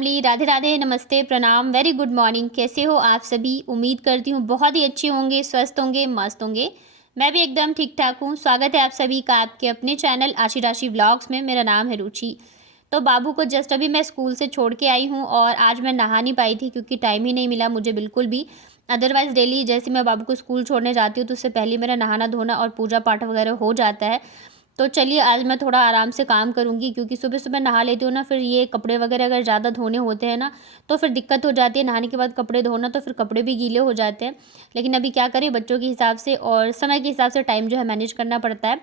Family, Radhe Radhe, नमस्ते, प्रणाम, very good morning. कैसे हो आप सभी? उम्मीद करती हूँ बहुत ही अच्छे होंगे, स्वस्थ होंगे, मस्त होंगे। मैं भी एकदम ठीक ठाक हूँ। स्वागत है आप सभी का आपके अपने चैनल आशी राशि व्लॉग्स में। मेरा नाम है रुचि। तो बाबू को जस्ट अभी मैं स्कूल से छोड़ के आई हूँ और आज मैं नहा नहीं पाई थी क्योंकि टाइम ही नहीं मिला मुझे बिल्कुल भी। अदरवाइज़ डेली जैसे मैं बाबू को स्कूल छोड़ने जाती हूँ तो उससे पहले मेरा नहाना धोना और पूजा पाठ वगैरह हो जाता है। तो चलिए आज मैं थोड़ा आराम से काम करूँगी क्योंकि सुबह-सुबह नहा लेती हूँ ना, फिर ये कपड़े वगैरह अगर ज़्यादा धोने होते हैं ना, तो फिर दिक्कत हो जाती है नहाने के बाद कपड़े धोना, तो फिर कपड़े भी गीले हो जाते हैं। लेकिन अभी क्या करें, बच्चों के हिसाब से और समय के हिसाब से टाइम जो है मैनेज करना पड़ता है।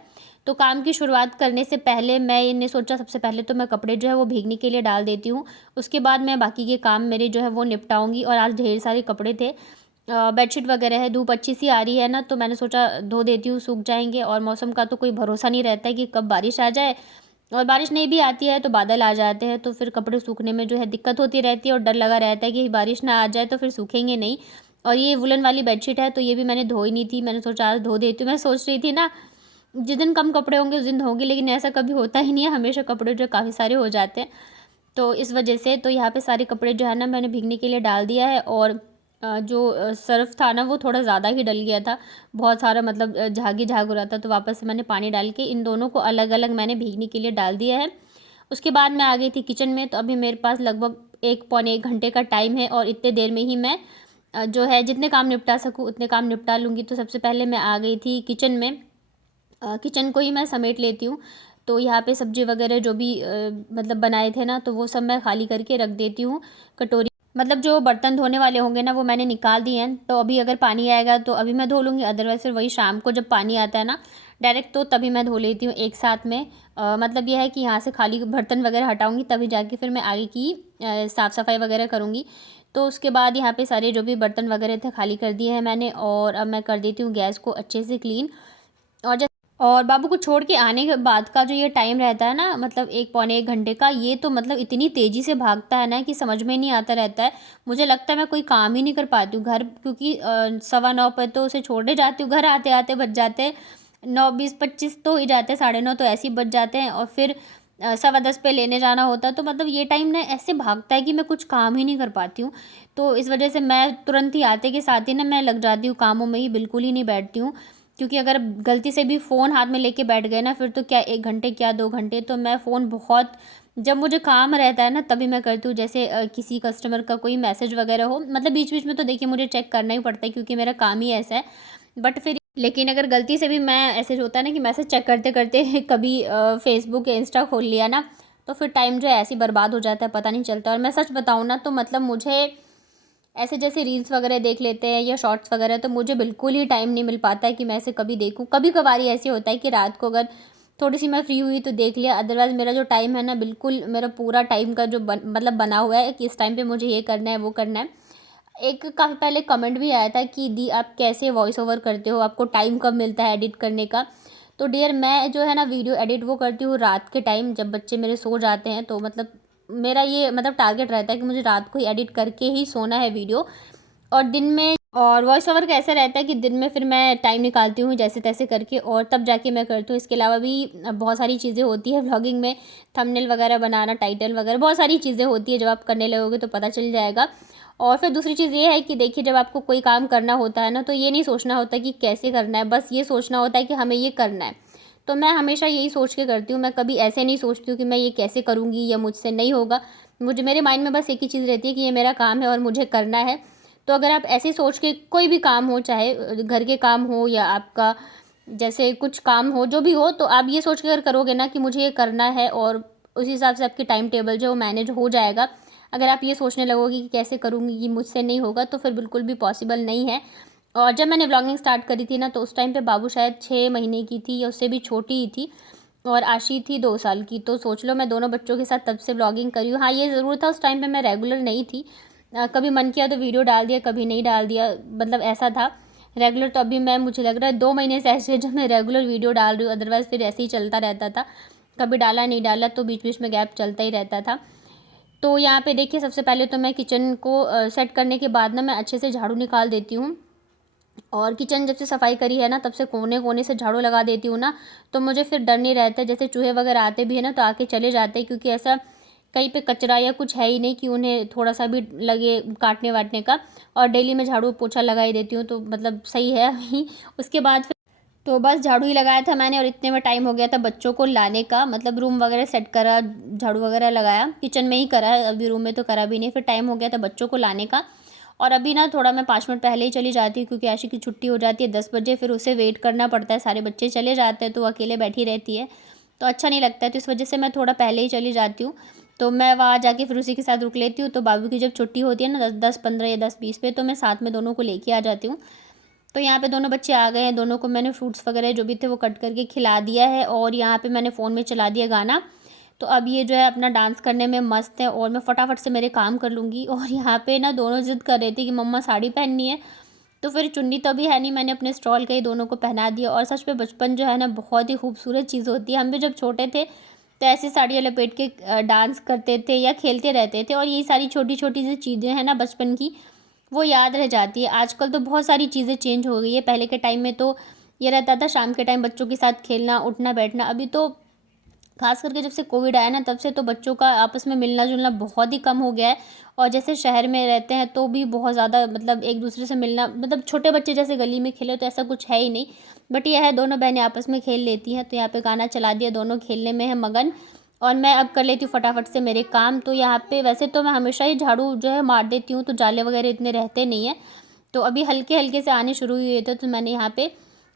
तो काम की शुरुआत करने से पहले मैंने सोचा सबसे पहले तो मैं कपड़े जो है वो भीगने के लिए डाल देती हूँ। उसके बाद मैं बाकी के काम मेरे जो है वो निपटाऊँगी और आज ढेर सारे कपड़े थे। बेडशीट वगैरह है, धूप अच्छी सी आ रही है ना, तो मैंने सोचा धो देती हूँ, सूख जाएँगे। और मौसम का तो कोई भरोसा नहीं रहता है कि कब बारिश आ जाए, और बारिश नहीं भी आती है तो बादल आ जाते हैं, तो फिर कपड़े सूखने में जो है दिक्कत होती रहती है और डर लगा रहता है कि बारिश ना आ जाए तो फिर सूखेंगे नहीं। और ये वुलन वाली बेडशीट है तो ये भी मैंने धोई नहीं थी, मैंने सोचा आज धो देती हूँ। मैं सोच रही थी ना, जिस दिन कम कपड़े होंगे उस दिन धोंगी, लेकिन ऐसा कभी होता ही नहीं है, हमेशा कपड़े जो काफ़ी सारे हो जाते हैं। तो इस वजह से तो यहाँ पे सारे कपड़े जो है ना मैंने भीगने के लिए डाल दिया है। और जो सर्फ़ था ना वो थोड़ा ज़्यादा ही डल गया था, बहुत सारा मतलब झाग ही झाग हो रहा था, तो वापस से मैंने पानी डाल के इन दोनों को अलग-अलग मैंने भीगने के लिए डाल दिया है। उसके बाद मैं आ गई थी किचन में, तो अभी मेरे पास लगभग 1 पौने 1 घंटे का टाइम है और इतने देर में ही मैं जो है जितने काम निपटा सकूँ उतने काम निपटा लूँगी। तो सबसे पहले मैं आ गई थी किचन में। किचन को ही मैं समेट लेती हूँ। तो यहाँ पे सब्ज़ी वगैरह जो भी मतलब बनाए थे ना, तो वो सब मैं खाली करके रख देती हूँ कटोरी। मतलब जो बर्तन धोने वाले होंगे ना वो मैंने निकाल दिए हैं, तो अभी अगर पानी आएगा तो अभी मैं धो लूँगी, अदरवाइज़ फिर वही शाम को जब पानी आता है ना डायरेक्ट, तो तभी मैं धो लेती हूँ एक साथ में। मतलब ये है कि यहाँ से खाली बर्तन वगैरह हटाऊँगी तभी जाके फिर मैं आगे की साफ़ सफाई वगैरह करूँगी। तो उसके बाद यहाँ पे सारे जो भी बर्तन वगैरह थे खाली कर दिए हैं मैंने, और अब मैं कर देती हूँ गैस को अच्छे से क्लीन। और और बाबू को छोड़ के आने के बाद का जो ये टाइम रहता है ना, मतलब 1 पौने 1 घंटे का, ये तो मतलब इतनी तेज़ी से भागता है ना कि समझ में नहीं आता रहता है। मुझे लगता है मैं कोई काम ही नहीं कर पाती हूँ घर, क्योंकि 9:15 पे तो उसे छोड़ने जाती हूँ, घर आते-आते बज जाते हैं 9, 20, 25 तो हो ही जाते हैं, 9:30 तो ऐसे ही बज जाते हैं, और फिर 10:15 पे लेने जाना होता है। तो मतलब ये टाइम ना ऐसे भागता है कि मैं कुछ काम ही नहीं कर पाती हूँ। तो इस वजह से मैं तुरंत ही आते के साथ ही ना मैं लग जाती हूँ कामों में ही, बिल्कुल ही नहीं बैठती हूँ। क्योंकि अगर गलती से भी फ़ोन हाथ में लेके बैठ गए ना, फिर तो क्या 1 घंटे क्या 2 घंटे, तो मैं फ़ोन बहुत, जब मुझे काम रहता है ना तभी मैं करती हूँ। जैसे किसी कस्टमर का कोई मैसेज वगैरह हो, मतलब बीच-बीच में तो देखिए मुझे चेक करना ही पड़ता है क्योंकि मेरा काम ही ऐसा है। बट फिर लेकिन अगर गलती से भी मैं, ऐसे जो होता है ना कि मैसेज चेक करते-करते कभी फ़ेसबुक या इंस्टा खोल लिया ना, तो फिर टाइम जो है ऐसे ही बर्बाद हो जाता है, पता नहीं चलता। और मैं सच बताऊँ ना तो मतलब मुझे ऐसे जैसे रील्स वगैरह देख लेते हैं या शॉर्ट्स वगैरह, तो मुझे बिल्कुल ही टाइम नहीं मिल पाता है कि मैं ऐसे कभी देखूँ। कभी-कभार ही ऐसे होता है कि रात को अगर थोड़ी-सी मैं फ्री हुई तो देख लिया, अदरवाइज़ मेरा जो टाइम है ना बिल्कुल मेरा पूरा टाइम का जो मतलब बना हुआ है कि इस टाइम पे मुझे ये करना है, वो करना है। एक काफ़ी पहले कमेंट भी आया था कि दी आप कैसे वॉइस ओवर करते हो? आपको टाइम कब मिलता है एडिट करने का? तो डियर मैं जो है ना वीडियो एडिट वो करती हूँ रात के टाइम, जब बच्चे मेरे सो जाते हैं, तो मतलब मेरा ये मतलब टारगेट रहता है कि मुझे रात को ही एडिट करके ही सोना है वीडियो। और दिन में, और वॉइस ओवर का ऐसा रहता है कि दिन में फिर मैं टाइम निकालती हूँ जैसे-तैसे करके और तब जाके मैं करती हूँ। इसके अलावा भी बहुत सारी चीज़ें होती हैं व्लॉगिंग में, थंबनेल वगैरह बनाना, टाइटल वगैरह, बहुत सारी चीज़ें होती हैं, जब आप करने लगोगे तो पता चल जाएगा। और फिर दूसरी चीज़ ये है कि देखिए जब आपको कोई काम करना होता है ना, तो ये नहीं सोचना होता कि कैसे करना है, बस ये सोचना होता है कि हमें ये करना है। तो मैं हमेशा यही सोच के करती हूँ, मैं कभी ऐसे नहीं सोचती हूँ कि मैं ये कैसे करूँगी या मुझसे नहीं होगा। मुझे, मेरे माइंड में बस एक ही चीज़ रहती है कि ये मेरा काम है और मुझे करना है। तो अगर आप ऐसे सोच के कोई भी काम हो, चाहे घर के काम हो या आपका जैसे कुछ काम हो, जो भी हो, तो आप ये सोच के अगर करोगे ना कि मुझे ये करना है, और उस हिसाब से आपकी टाइम टेबल जो है वो मैनेज हो जाएगा। अगर आप ये सोचने लगोगे कि कैसे करूँगी, ये मुझसे नहीं होगा, तो फिर बिल्कुल भी पॉसिबल नहीं है। और जब मैंने व्लॉगिंग स्टार्ट करी थी ना, तो उस टाइम पे बाबू शायद 6 महीने की थी या उससे भी छोटी ही थी, और आशी थी 2 साल की। तो सोच लो मैं दोनों बच्चों के साथ तब से व्लॉगिंग करी हूँ। हाँ, ये ज़रूर था उस टाइम पे मैं रेगुलर नहीं थी। कभी मन किया तो वीडियो डाल दिया, कभी नहीं डाल दिया, मतलब ऐसा था। रेगुलर तो अभी मैं, मुझे लग रहा है 2 महीने से ऐसे है जब मैं रेगुलर वीडियो डाल रही हूँ, अदरवाइज़ फिर ऐसे ही चलता रहता था। कभी डाला, नहीं डाला, तो बीच-बीच में गैप चलता ही रहता था। तो यहाँ पे देखिए सबसे पहले तो मैं किचन को सेट करने के बाद ना मैं अच्छे से झाड़ू निकाल देती हूँ। और किचन जब से सफाई करी है ना, तब से कोने-कोने से झाड़ू लगा देती हूँ ना, तो मुझे फिर डर नहीं रहता है। जैसे चूहे वगैरह आते भी हैं ना, तो आके चले जाते हैं, क्योंकि ऐसा कहीं पे कचरा या कुछ है ही नहीं कि उन्हें थोड़ा सा भी लगे काटने वाटने का। और डेली मैं झाड़ू पोछा लगा ही देती हूँ, तो मतलब सही है अभी। उसके बाद तो बस झाड़ू ही लगाया था मैंने और इतने में टाइम हो गया था बच्चों को लाने का। मतलब रूम वगैरह सेट करा, झाड़ू वगैरह लगाया, किचन में ही करा है, अभी रूम में तो करा भी नहीं। फिर टाइम हो गया था बच्चों को लाने का। और अभी ना थोड़ा मैं 5 मिनट पहले ही चली जाती हूँ, क्योंकि आशी की छुट्टी हो जाती है 10 बजे। फिर उसे वेट करना पड़ता है, सारे बच्चे चले जाते हैं तो वो अकेले बैठी रहती है, तो अच्छा नहीं लगता है। तो इस वजह से मैं थोड़ा पहले ही चली जाती हूँ। तो मैं वहाँ जाके फिर उसी के साथ रुक लेती हूँ। तो बाबू की जब छुट्टी होती है ना 10-15 या 10-20 पे, तो मैं साथ में दोनों को लेके आ जाती हूँ। तो यहाँ पे दोनों बच्चे आ गए हैं, दोनों को मैंने फ्रूट्स वगैरह जो भी थे वो कट करके खिला दिया है। और यहाँ पे मैंने फ़ोन में चला दिया गाना। तो अब ये जो है अपना डांस करने में मस्त है और मैं फटाफट से मेरे काम कर लूँगी। और यहाँ पे ना दोनों ज़िद कर रहे थे कि मम्मा साड़ी पहननी है। तो फिर चुन्नी तो अभी है नहीं, मैंने अपने स्टॉल के ही दोनों को पहना दिया। और सच में बचपन जो है ना बहुत ही खूबसूरत चीज़ होती है। हम भी जब छोटे थे तो ऐसी साड़ियाँ लपेट के डांस करते थे या खेलते रहते थे। और यही सारी छोटी छोटी सी चीज़ें हैं ना बचपन की, वो याद रह जाती है। आजकल तो बहुत सारी चीज़ें चेंज हो गई है। पहले के टाइम में तो ये रहता था शाम के टाइम बच्चों के साथ खेलना, उठना बैठना। अभी तो खास करके जब से कोविड आया ना तब से तो बच्चों का आपस में मिलना जुलना बहुत ही कम हो गया है। और जैसे शहर में रहते हैं तो भी बहुत ज़्यादा मतलब एक दूसरे से मिलना, मतलब छोटे बच्चे जैसे गली में खेले तो ऐसा कुछ है ही नहीं। बट यह है दोनों बहनें आपस में खेल लेती हैं। तो यहाँ पे गाना चला दिया, दोनों खेलने में है मगन। और मैं अब कर लेती हूँ फटाफट से मेरे काम। तो यहाँ पे वैसे तो मैं हमेशा ही झाड़ू जो है मार देती हूँ, तो जाले वगैरह इतने रहते नहीं हैं। तो अभी हल्के हल्के से आने शुरू हुए थे, तो मैंने यहाँ पे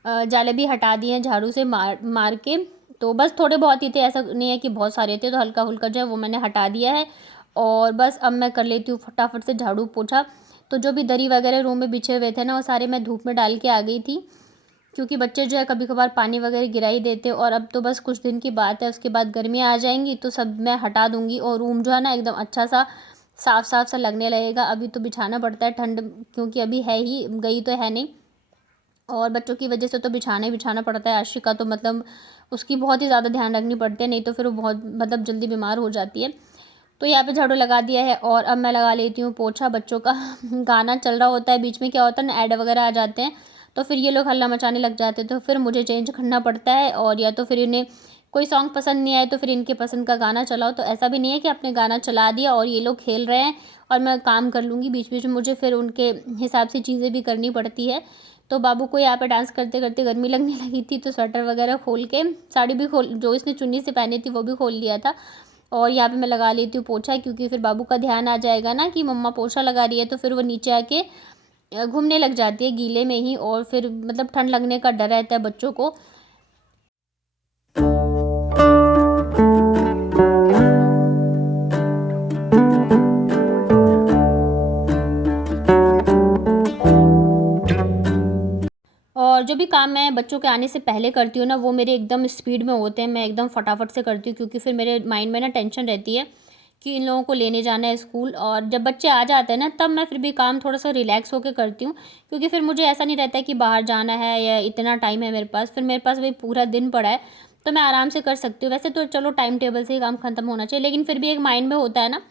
जाले भी हटा दिए हैं झाड़ू से मार मार के। तो बस थोड़े बहुत ही थे, ऐसा नहीं है कि बहुत सारे थे। तो हल्का फुल्का जो है वो मैंने हटा दिया है। और बस अब मैं कर लेती हूँ फटाफट से झाड़ू पोछा। तो जो भी दरी वगैरह रूम में बिछे हुए थे ना वो सारे मैं धूप में डाल के आ गई थी, क्योंकि बच्चे जो है कभी कभार पानी वगैरह गिरा ही देते। और अब तो बस कुछ दिन की बात है, उसके बाद गर्मियाँ आ जाएंगी तो सब मैं हटा दूँगी और रूम जो है ना एकदम अच्छा सा साफ साफ सा लगने लगेगा। अभी तो बिछाना पड़ता है ठंड, क्योंकि अभी है ही, गई तो है नहीं। और बच्चों की वजह से तो बिछाना ही बिछाना पड़ता है। आशी का तो मतलब उसकी बहुत ही ज़्यादा ध्यान रखनी पड़ती है, नहीं तो फिर वो बहुत मतलब जल्दी बीमार हो जाती है। तो यहाँ पे झाड़ू लगा दिया है और अब मैं लगा लेती हूँ पोछा बच्चों का। गाना चल रहा होता है, बीच में क्या होता है ना ऐड वगैरह आ जाते हैं, तो फिर ये लोग हल्ला मचाने लग जाते हैं। तो फिर मुझे चेंज करना पड़ता है। और या तो फिर इन्हें कोई सॉन्ग पसंद नहीं आए तो फिर इनके पसंद का गाना चलाओ। तो ऐसा भी नहीं है कि आपने गाना चला दिया और ये लोग खेल रहे हैं और मैं काम कर लूँगी। बीच बीच में मुझे फिर उनके हिसाब से चीज़ें भी करनी पड़ती है। तो बाबू को यहाँ पे डांस करते करते गर्मी लगने लगी थी, तो स्वेटर वगैरह खोल के, साड़ी भी खोल, जो इसने चुन्नी से पहनी थी वो भी खोल लिया था। और यहाँ पे मैं लगा लेती हूँ पोछा, क्योंकि फिर बाबू का ध्यान आ जाएगा ना कि मम्मा पोछा लगा रही है, तो फिर वो नीचे आके घूमने लग जाती है गीले में ही। और फिर मतलब ठंड लगने का डर रहता है बच्चों को। और जो भी काम मैं बच्चों के आने से पहले करती हूँ ना वो मेरे एकदम स्पीड में होते हैं, मैं एकदम फटाफट से करती हूँ, क्योंकि फिर मेरे माइंड में ना टेंशन रहती है कि इन लोगों को लेने जाना है स्कूल। और जब बच्चे आ जाते हैं ना तब मैं फिर भी काम थोड़ा सा रिलैक्स होकर करती हूँ, क्योंकि फिर मुझे ऐसा नहीं रहता है कि बाहर जाना है या इतना टाइम है मेरे पास। फिर मेरे पास वही पूरा दिन पड़ा है, तो मैं आराम से कर सकती हूँ। वैसे तो चलो टाइम टेबल से ही काम ख़त्म होना चाहिए, लेकिन फिर भी एक माइंड में होता है ना,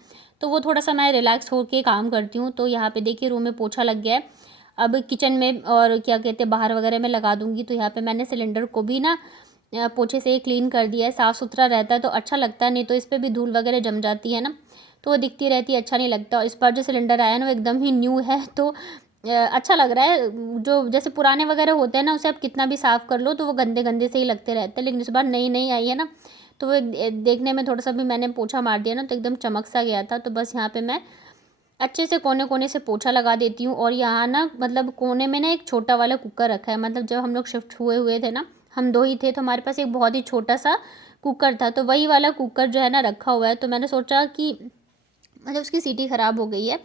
तो वो थोड़ा सा मैं रिलैक्स होकर काम करती हूँ। तो यहाँ पे देखिए रूम में पोछा लग गया है। अब किचन में और क्या कहते हैं बाहर वगैरह में लगा दूंगी। तो यहाँ पे मैंने सिलेंडर को भी ना पोछे से ही क्लीन कर दिया है, साफ़ सुथरा रहता है तो अच्छा लगता है, नहीं तो इस पर भी धूल वगैरह जम जाती है ना, तो वो दिखती रहती है, अच्छा नहीं लगता। और इस बार जो सिलेंडर आया ना वो एकदम ही न्यू है, तो अच्छा लग रहा है। जो जैसे पुराने वगैरह होते हैं ना उसे आप कितना भी साफ़ कर लो तो वो गंदे गंदे से ही लगते रहते हैं, लेकिन इस बार नई नई आई है ना, तो वो देखने में थोड़ा सा भी मैंने पोछा मार दिया ना तो एकदम चमक सा गया था। तो बस यहाँ पे मैं अच्छे से कोने कोने से पोछा लगा देती हूँ। और यहाँ ना मतलब कोने में ना एक छोटा वाला कुकर रखा है। मतलब जब हम लोग शिफ्ट हुए हुए थे ना, हम दो ही थे, तो हमारे पास एक बहुत ही छोटा सा कुकर था, तो वही वाला कुकर जो है ना रखा हुआ है। तो मैंने सोचा कि मतलब उसकी सीटी ख़राब हो गई है,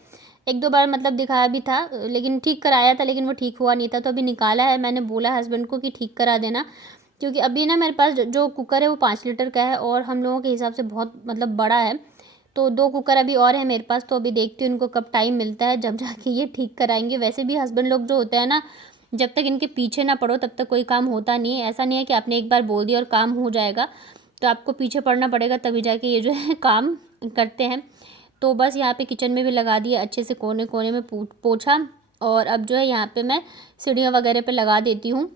एक दो बार मतलब दिखाया भी था, लेकिन ठीक कराया था लेकिन वो ठीक हुआ नहीं था। तो अभी निकाला है, मैंने बोला हस्बैंड को कि ठीक करा देना, क्योंकि अभी ना मेरे पास जो कुकर है वो 5 लीटर का है और हम लोगों के हिसाब से बहुत मतलब बड़ा है। तो 2 कुकर अभी और है मेरे पास, तो अभी देखती हूँ इनको कब टाइम मिलता है जब जाके ये ठीक कराएंगे। वैसे भी हस्बैंड लोग जो होते हैं ना, जब तक इनके पीछे ना पड़ो तब तक कोई काम होता नहीं है। ऐसा नहीं है कि आपने एक बार बोल दिया और काम हो जाएगा, तो आपको पीछे पड़ना पड़ेगा तभी जाके ये जो है काम करते हैं। तो बस यहाँ पे किचन में भी लगा दिया अच्छे से कोने कोने में पोछा। और अब जो है यहाँ पे मैं सीढ़ियाँ वगैरह पे लगा देती हूँ।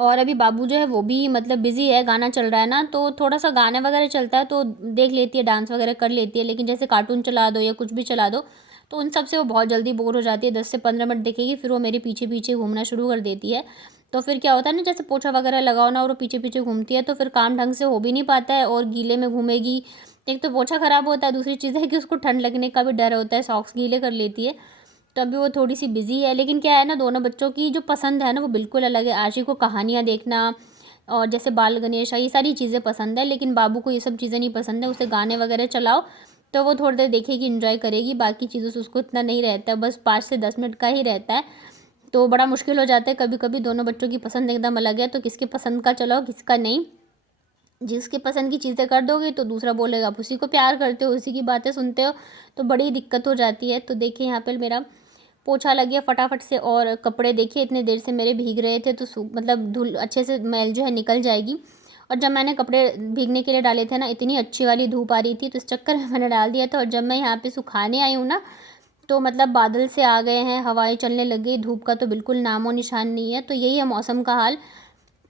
और अभी बाबू जो है वो भी मतलब बिज़ी है, गाना चल रहा है ना, तो थोड़ा सा गाना वगैरह चलता है तो देख लेती है, डांस वगैरह कर लेती है। लेकिन जैसे कार्टून चला दो या कुछ भी चला दो तो उन सब से वो बहुत जल्दी बोर हो जाती है। 10 से 15 मिनट देखेगी, फिर वो मेरे पीछे पीछे घूमना शुरू कर देती है। तो फिर क्या होता है ना, जैसे पोछा वगैरह लगाओ ना और वो पीछे पीछे घूमती है तो फिर काम ढंग से हो भी नहीं पाता है, और गीले में घूमेगी। एक तो पोछा ख़राब होता है, दूसरी चीज़ है कि उसको ठंड लगने का भी डर होता है, सॉक्स गीले कर लेती है। तो अभी वो थोड़ी सी बिज़ी है। लेकिन क्या है ना, दोनों बच्चों की जो पसंद है ना वो बिल्कुल अलग है। आशी को कहानियाँ देखना और जैसे बाल गणेश ये सारी चीज़ें पसंद है, लेकिन बाबू को ये सब चीज़ें नहीं पसंद है। उसे गाने वगैरह चलाओ तो वो थोड़ी देर देखेगी, इंजॉय करेगी, बाकी चीज़ों से उसको इतना नहीं रहता है, बस 5 से 10 मिनट का ही रहता है। तो बड़ा मुश्किल हो जाता है कभी कभी, दोनों बच्चों की पसंद एकदम अलग है, तो किसकी पसंद का चलाओ किसका नहीं। जिसकी पसंद की चीज़ें कर दोगे तो दूसरा बोलेगा आप उसी को प्यार करते हो, उसी की बातें सुनते हो, तो बड़ी दिक्कत हो जाती है। तो देखिए यहाँ पर मेरा पोछा लग गया फटाफट से, और कपड़े देखिए इतने देर से मेरे भीग रहे थे तो मतलब धुल अच्छे से मैल जो है निकल जाएगी। और जब मैंने कपड़े भीगने के लिए डाले थे ना, इतनी अच्छी वाली धूप आ रही थी तो इस चक्कर में मैंने डाल दिया था। और जब मैं यहाँ पे सुखाने आई हूँ ना, तो मतलब बादल से आ गए हैं, हवाएं चलने लग गई, धूप का तो बिल्कुल नामो निशान नहीं है। तो यही है मौसम का हाल,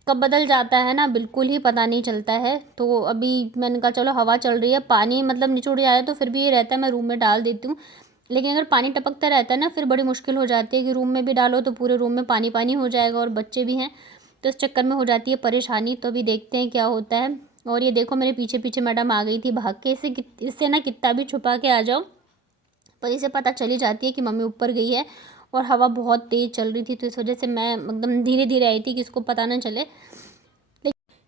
कब बदल जाता है ना बिल्कुल ही पता नहीं चलता है। तो अभी मैंने कहा चलो हवा चल रही है, पानी मतलब निचुड़ जाए तो फिर भी ये रहता है मैं रूम में डाल देती हूँ। लेकिन अगर पानी टपकता रहता है ना फिर बड़ी मुश्किल हो जाती है कि रूम में भी डालो तो पूरे रूम में पानी पानी हो जाएगा, और बच्चे भी हैं तो इस चक्कर में हो जाती है परेशानी। तो अभी देखते हैं क्या होता है। और ये देखो मेरे पीछे पीछे मैडम आ गई थी भाग के, इससे ना कितना भी छुपा के आ जाओ पर इसे पता चली जाती है कि मम्मी ऊपर गई है। और हवा बहुत तेज़ चल रही थी तो इस वजह से मैं एकदम धीरे धीरे आई थी कि इसको पता ना चले।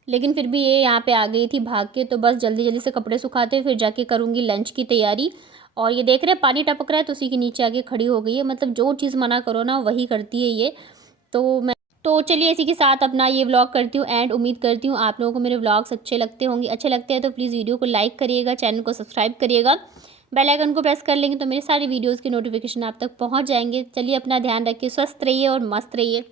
लेकिन फिर भी ये यहाँ पे आ गई थी भाग के, तो बस जल्दी जल्दी से कपड़े सुखाते फिर जाके करूँगी लंच की तैयारी। और ये देख रहे हैं पानी टपक रहा है तो उसी के नीचे आके खड़ी हो गई है, मतलब जो चीज़ मना करो ना वही करती है ये। तो चलिए इसी के साथ अपना ये व्लॉग करती हूँ एंड उम्मीद करती हूँ आप लोगों को मेरे व्लॉग्स अच्छे लगते होंगे। अच्छे लगते हैं तो प्लीज़ वीडियो को लाइक करिएगा, चैनल को सब्सक्राइब करिएगा, बेल आइकन को प्रेस कर लेंगे तो मेरे सारे वीडियोज़ के नोटिफिकेशन आप तक पहुँच जाएंगे। चलिए अपना ध्यान रखिए, स्वस्थ रहिए और मस्त रहिए।